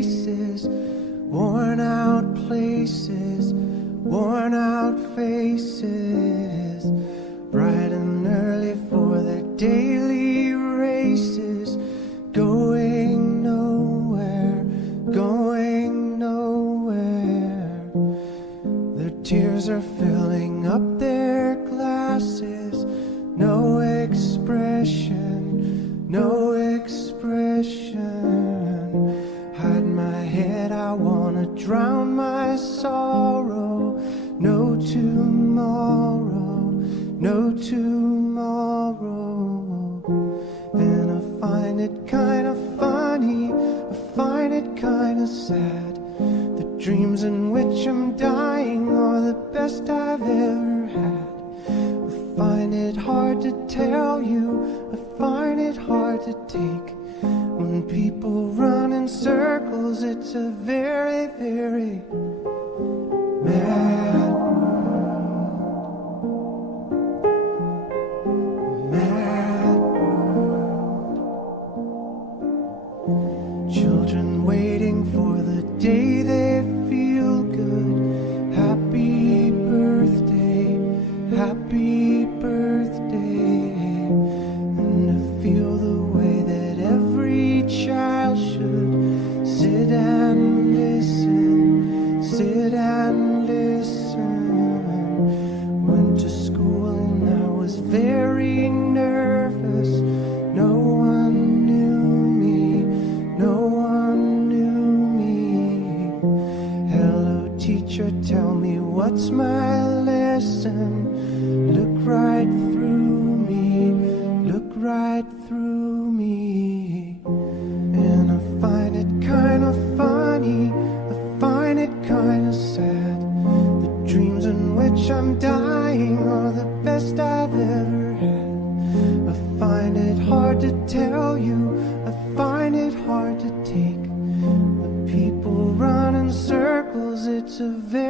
faces, worn out places, worn out faces, bright and early for their daily races, going nowhere, going nowhere. Their tears are filling up their glasses, no expression, no expression. Hide my head, I wanna drown my sorrow. No tomorrow, no tomorrow. And I find it kinda funny, I find it kinda sad. The dreams in which I'm dying are the best I've ever had. I find it hard to tell you, I find it hard to take. When people run in circles, it's a very, very mad world. Mad world. Children waiting for the day they feel good. Happy birthday, happy birthday. And to feel the way that every child should sit and listen, sit and listen. Went to school and I was very nervous. No one knew me, no one knew me. Hello teacher, tell me what's my lesson. Look right through me, look right through me. And I find it kinda funny, I find it kinda sad. The dreams in which I'm dying are the best I've ever had. I find it hard to tell you, I find it hard to take. The people run in circles, it's a very